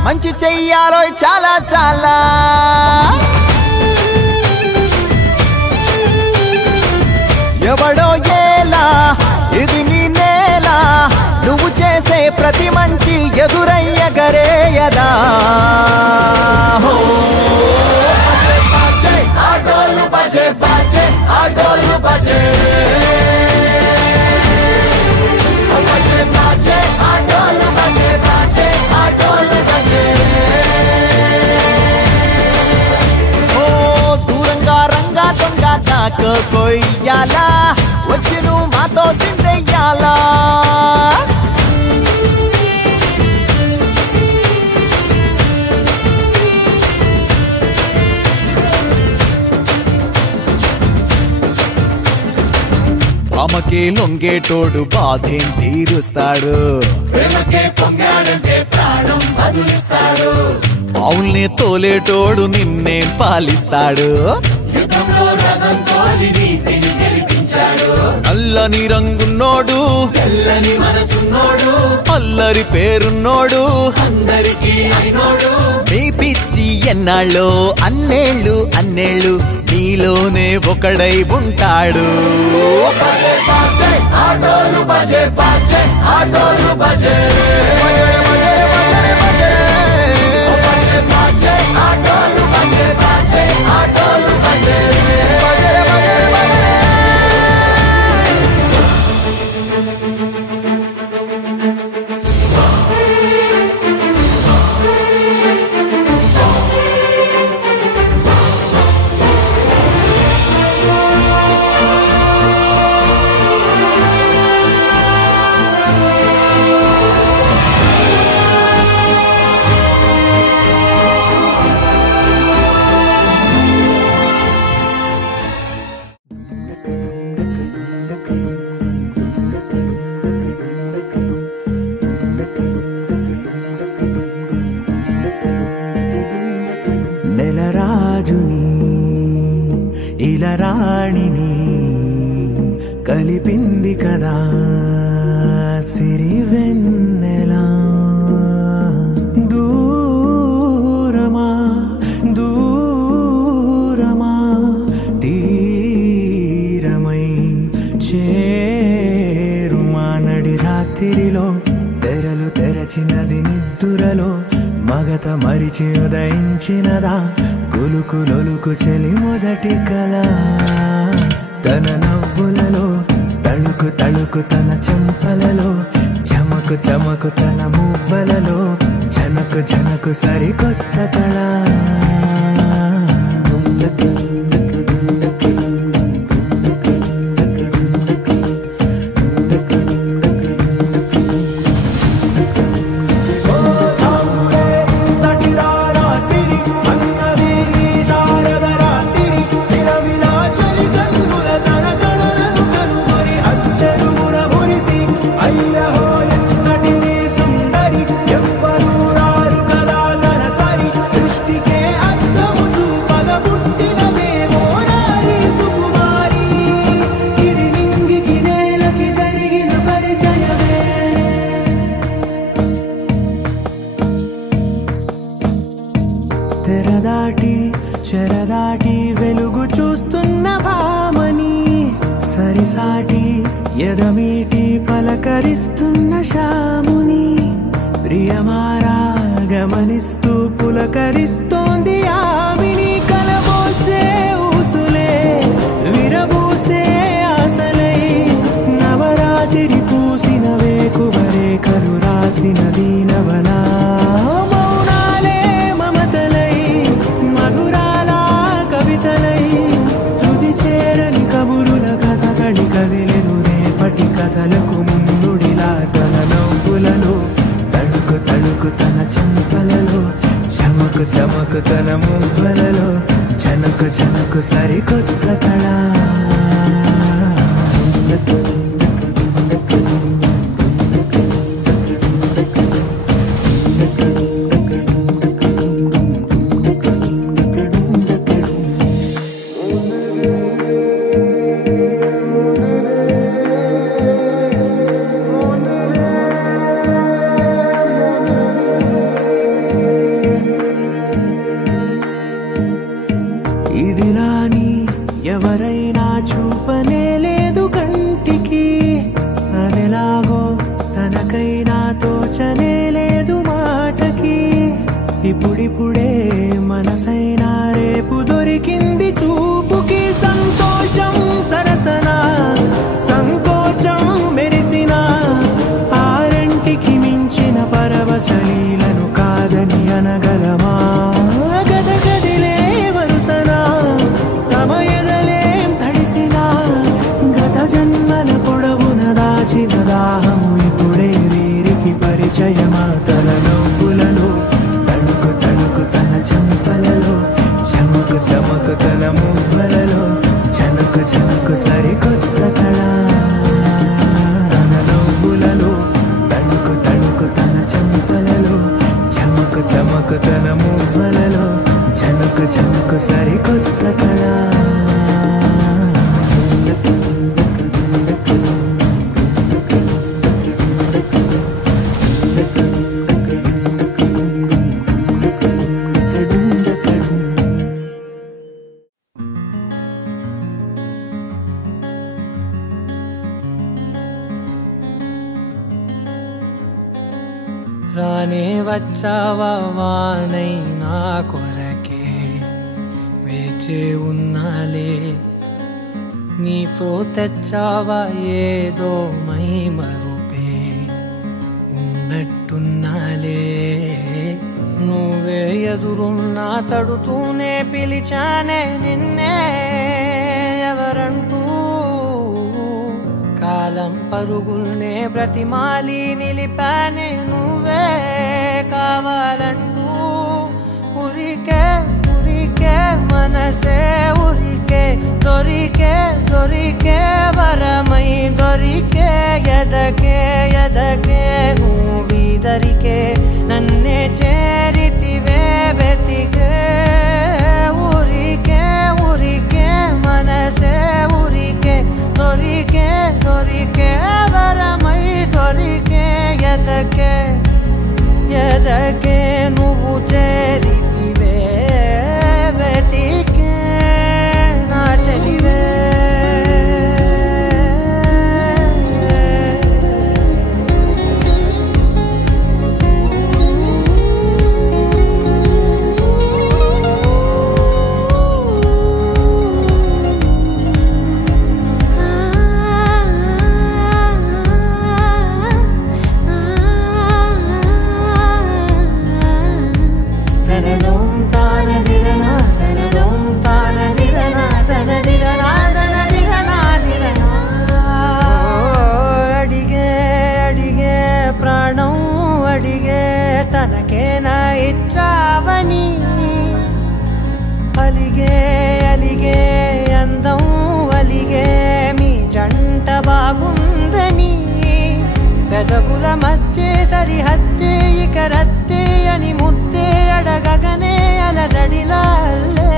మంచి చెయ్యాలో చాలా చాలా ఎవడో ఏలా ఇది నీ నేల నువ్వు చేసే ప్రతి మంచి ఎదురయ్యగరేయదా ఆటోలు బజే బజే ఆటోలు బజే బజే బజే ఆటోలు బజే బజే ఆటోలు బజే ఓ దూరంగా రంగా దొంగ దాకో కొయ్యాలా వచ్చి నువ్వు మాతో సిందెయ్యాలా ఆమెకే లొంగేటోడు బాధేం తీరుస్తాడు పొంగాడంటే ప్రాణం బదులిస్తాడు పావుల్ని తోలేటోడు నిన్నేం పాలిస్తాడు యుద్ధంలో రథం తోలి నీతిని గెలిపించాడు అల్లని రంగున్నోడు తెల్లని మనసున్నోడు అల్లరి పేరున్నోడు అందరికీ అయినోడు మీ పిచ్చి ఎన్నాళ్ళో అన్నేళ్ళు అన్నేళ్ళు నీలోనే ఒకడై ఉంటాడు ఆటోలు బజే బజే ఆటోలు బజే ఆటోలు బజే బజే ఆటోలు బజే నెలరాజుని ఇలరాణిని కలిపింది కదా సిరివెన్నెలా దూరమా దూరమా తీరమై చేరుమా నడి రాత్రిలో తెరలు తెరచినది నిద్దురలో మగత మరిచి ఉదయించినదా కులుకు లొలుకు చెలి మొదటి కళ తన నవ్వులలో తళుకు తళుకు తన చెంపలలో చమకు చమకు తన మువ్వలలో జనకు జనకు సరికొత్త కళ చెరదాటి వెలుగు చూస్తున్న భామని సరిసాటి ఎదమీటి పలకరిస్తున్న శాముని ప్రియమారా గమనిస్తూ పులకరిస్తోంది ఆవిని కలబోసే ఊసులే విరబూసే ఆశలై నవరాత్రి పూసిన వేకువరే కలు రాసిన దీనవనా కదిలెను రేపటి కథలకు ముందుడిలా తన నవ్వులలో తడుకు తడుకు తన చెంపలలో చమకు చమకు తన మువ్వలలో చనకు చనకు సరికొత్త కళ ఇదిలాని ఎవరైనా చూపనే లేదు కంటికి అదెలాగో తనకైనా తోచనే లేదు మాటకి ఇప్పుడిప్పుడే మనసైనా రేపు దొరికింది చూపుకి సంతోషం సరసన సంకోచం మెరిసిన ఆరంటికి మించిన పరవశలీలను కాదని అనగలమా దాచిన దాహము ఇప్పుడే వీరికి పరిచయమా తన నవ్వులలో తణుకు తణుకు తన చెంపలలో చమకు చమకు తన మువ్వలలో చనుకు చనుకు సరికొత్త కళ తన నవ్వులలో తణుకు తణుకు తన చెంపలలో చమకు చమకు తన మువ్వలలో చనుకు చనుకు సరికొత్త కళ రానే వచ్చావా వానై నా కొరకే వేచే ఉన్నాలే నీతో తెచ్చావా ఏదో మై మరుపే ఉన్నట్టున్నాలే నువ్వే ఎదురున్నా తడుతూనే పిలిచానే నిన్నే ఎవరంటూ కాలం పరుగుల్నే బ్రతిమాలి నిలిపానే నువ్వే కావాలంటూ ఉరికే ఉరికే మనసే ఉరికే దొరికే దొరికే వరమై దొరికే ఎదకే ఎదకే నువ్విదరికే నన్నే చేరితివే వెతికే ఉరికే ఉరికే మనసే ఉరికే దొరికే దొరికే వరమై దొరికే ఎదకే ఎదకే నువ్వు చేరితివే వెతికే నా చెలివే తనదోం తనకేనా ఇచ్చావని అలిగే అలిగే అందం అలిగే మీ జంట బాగుందని పెదవుల మధ్య సరిహద్దే ఇక రద్దే అని ముద్దే అడగగనే అలజడిలాల్లే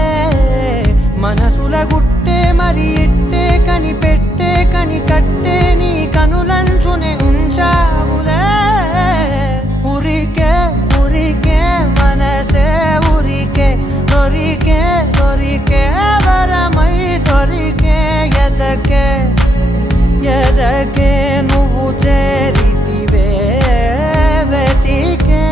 మనసుల గుట్టే మరి ఇట్టే కనిపెట్టే కని కట్టే నీ కనులంచునే ఉంచావులే ఉరికే ఉరికే మనసే ఉరికే దొరికే దొరికే వరమై దొరికే ఎదకే ఎదకే నువ్వు చేరితివే వెతికే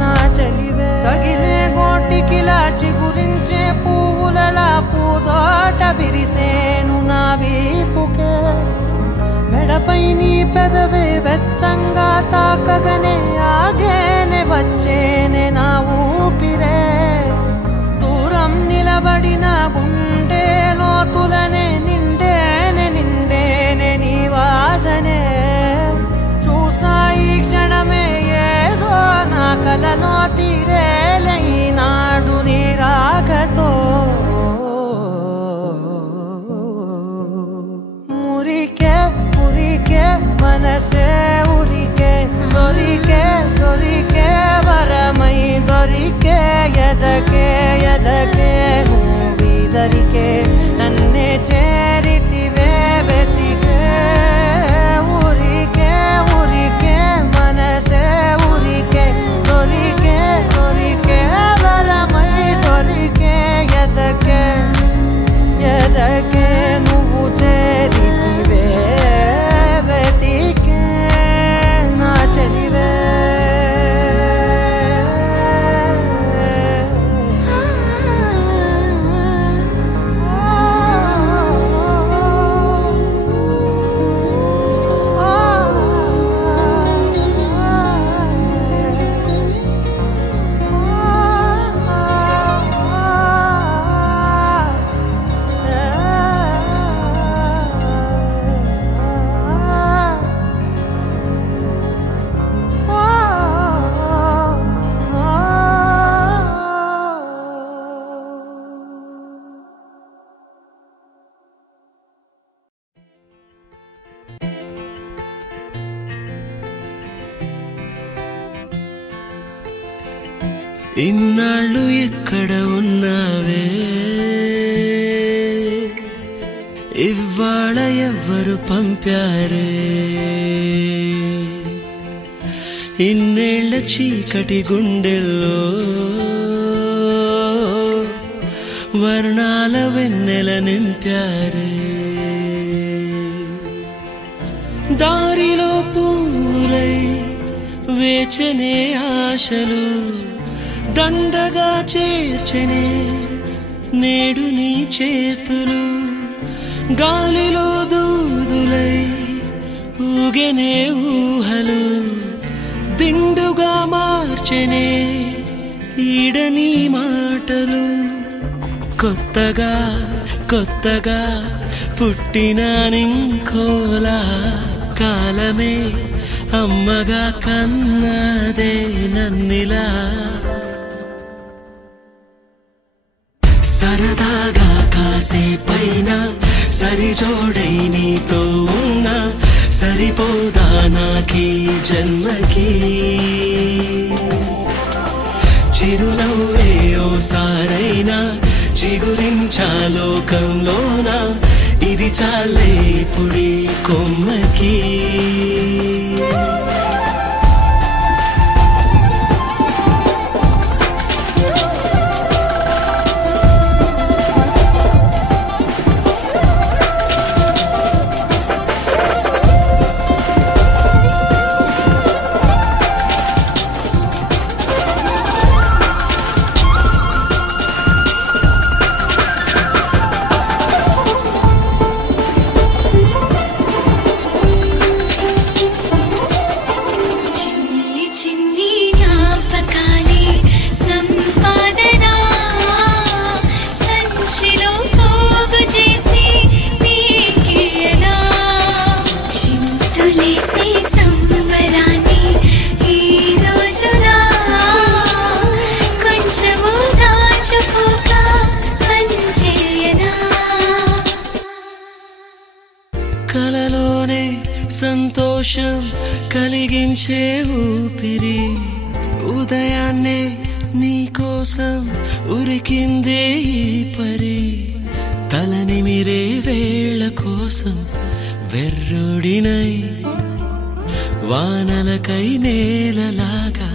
నా చెలివే తగిలే గోటికిలా చిగురించే పువ్వులలా పూదోట విరిసేను నా వీపుకే మెడపై నీ పెదవే వెచ్చంగా తాకగనే ఆగేనే వచ్చేనే నా ఊపిరే దూరం నిలబడిన గుండె లోతులనే నిండేనే నిండేనే నీ వాసనే చూసా ఈ క్షణమే ఏదో నా కలలో తీరేలే నాడు నీ రాకతో మురికే మురికే మనసే ఉరికే దొరికే దొరికే వరమై దొరికే ఎదకే ఎదకే నువ్విదరికే నన్నే చేరితివే వెతికే ఉరికే ఉరికే మనసే ఉరికే దొరికే దొరికే వరమై దొరికే ఎదకే ఎదకే నువ్వు చేరితివే వెతికే నా చెలివే ఇన్నాళ్ళు ఎక్కడ ఉన్నావే ఇవాళ ఎవ్వరు పంపారే ఇన్నేళ్ల చీకటి గుండెల్లో వర్ణాల వెన్నెల నింపారే దారిలో పూలై వేచనే ఆశలు దండగా చేర్చనే నేడు నీ చేతులు గాలిలో దూదులై ఊగెనే ఊహలు దిండుగా మార్చెనే ఈడని మాటలు కొత్తగా కొత్తగా పుట్టిన నింకోలా కాలమే అమ్మగా కన్నదే నన్నిలా సరదాగా కాసేపైన సరిజోడై నీతో ఉన్నా సరిపోదా నాకీ జన్మకి చిరునవ్వే ఓసారైనా చిగురించా లోకంలోన ఇది చాలే పుడి కొమ్మకి సంతోషం కలిగించే ఊపిరి ఉదయాన్నే నీ కోసం ఉరికిందే ఈ పరి తలనిమిరే వేళ కోసం వెర్రుడినై వానలకై నేలలాగా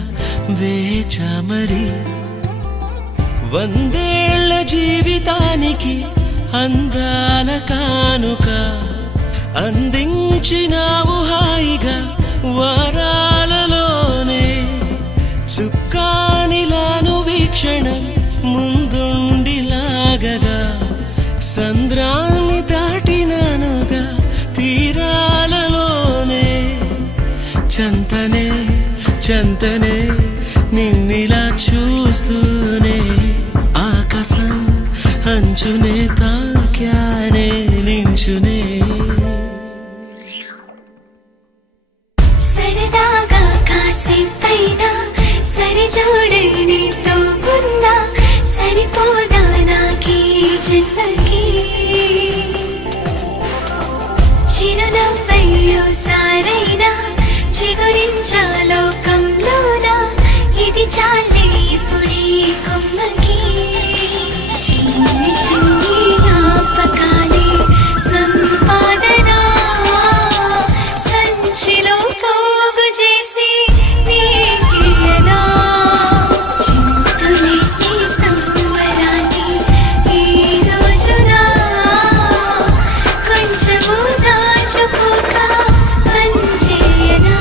వేచమరి వందేళ్ల జీవితానికి అందాల కానుక అందించినావు హాయిగా వరాలలోనే చుక్కానిలాను వీక్షణం ముందుండిలాగగా సంద్రాన్ని దాటినానుగా తీరాలలోనే చంతనే చంతనే నిన్నిలా చూస్తూనే ఆకాశం అంచునే తాక్యానే నించునే సరదాగా కాసేపైనా సరిజోడే నీతో ఉన్నా సరిపోదా నాకీ జన్మకి చిరునవ్వయ్యో సారైనా చిగురించా లోకంలోనా ఇది చాలే ఇప్పుడీ కొమ్మకి చిన్ని చిన్ని జ్ఞాపకాలే సంపాదన సంచిలో పోగు చేసి నీకియనా చింతులేసి సంబరాన్ని ఈ రోజున కొంచెము దాచుకోక పంచేయనా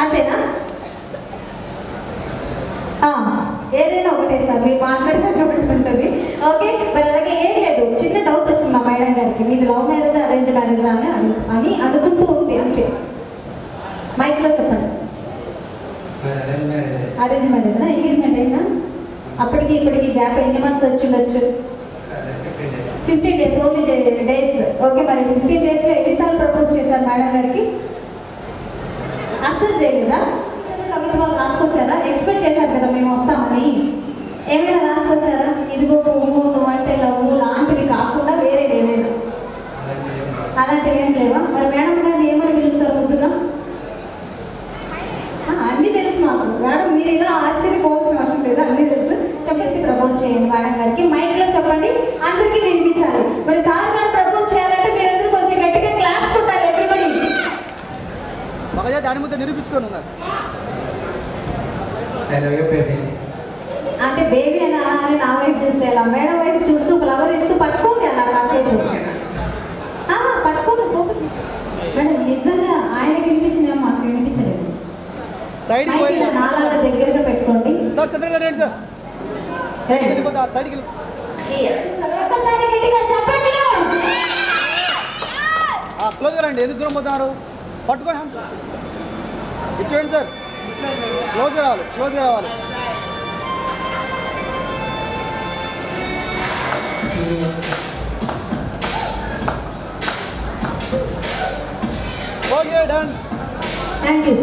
అంతేనా ఏదైనా ఒకటే సార్ మీరు మాట్లాడినట్టు ఒకటి ఉంటుంది ఓకే మరి అలాగే ఏం లేదు చిన్న డౌట్ వచ్చింది మా మేడం గారికి మీది లవ్ మ్యారేజ్ అరేంజ్ మ్యారేజ్ అని అనుకుంటూ ఉంది అంతే మైక్లో చెప్పండి అరేంజ్ మ్యారేజా ఎంగేజ్మెంట్ అయినా అప్పటికి ఇప్పటికి గ్యాప్ ఎన్ని మంత్స్ వచ్చి ఉండొచ్చు 15 days ఓన్లీ డేస్ ఓకే మరి 15 daysలో ఎన్నిసార్లు ప్రపోజ్ చేశారు మేడం గారికి అస్సలు చేయలేదా కవిత్వాలు రాసుకొచ్చారా ఎక్స్పెక్ట్ చేశారు కదా మేము వస్తామని ఏమైనా రాసుకొచ్చారా ఇదిగో పువ్వు నువ్వు అంటే లవ్వు లాంటివి కాకుండా వేరే ఏమైనా అలాంటివి ఏం లేవా మరి మేడం గారిని ఏమని పిలుస్తారు ముందుగా అన్నీ తెలుసు మాకు మేడం మీరు ఇలా ఆశ్చర్యపోవాల్సిన అవసరం లేదు అన్నీ తెలుసు చెప్పేసి ప్రపోజ్ చేయండి మేడం గారికి మైక్లో చెప్పండి అందరికీ వినిపించాలి మరి సార్ గారు ప్రపోజ్ చేయాలంటే మీరందరూ కొంచెం గట్టిగా క్లాస్ కొట్టాలి ఎవ్రీబడి దాని ముందు నిరూపించుకోను అంటే బేబీ అని నా వైపు చూస్తే ఎలా మేడం వైపు చూస్తూ ఫ్లవర్ ఇస్తూ పట్టుకోండి అలా కాసేపు పట్టుకోండి మేడం నిజంగా ఆయనకి వినిపించిందేమో మాకు వినిపించలేదు నాలాగా దగ్గరగా పెట్టుకోండి ఒక్కసారి గట్టిగా చెప్పండి క్లోజ్ రండి ఎందుకు దూరం పోతున్నారు పట్టుకోండి ఇచ్చేయండి సార్ క్లోజ్ రావాలి ఓకే డన్ థ్యాంక్ యూ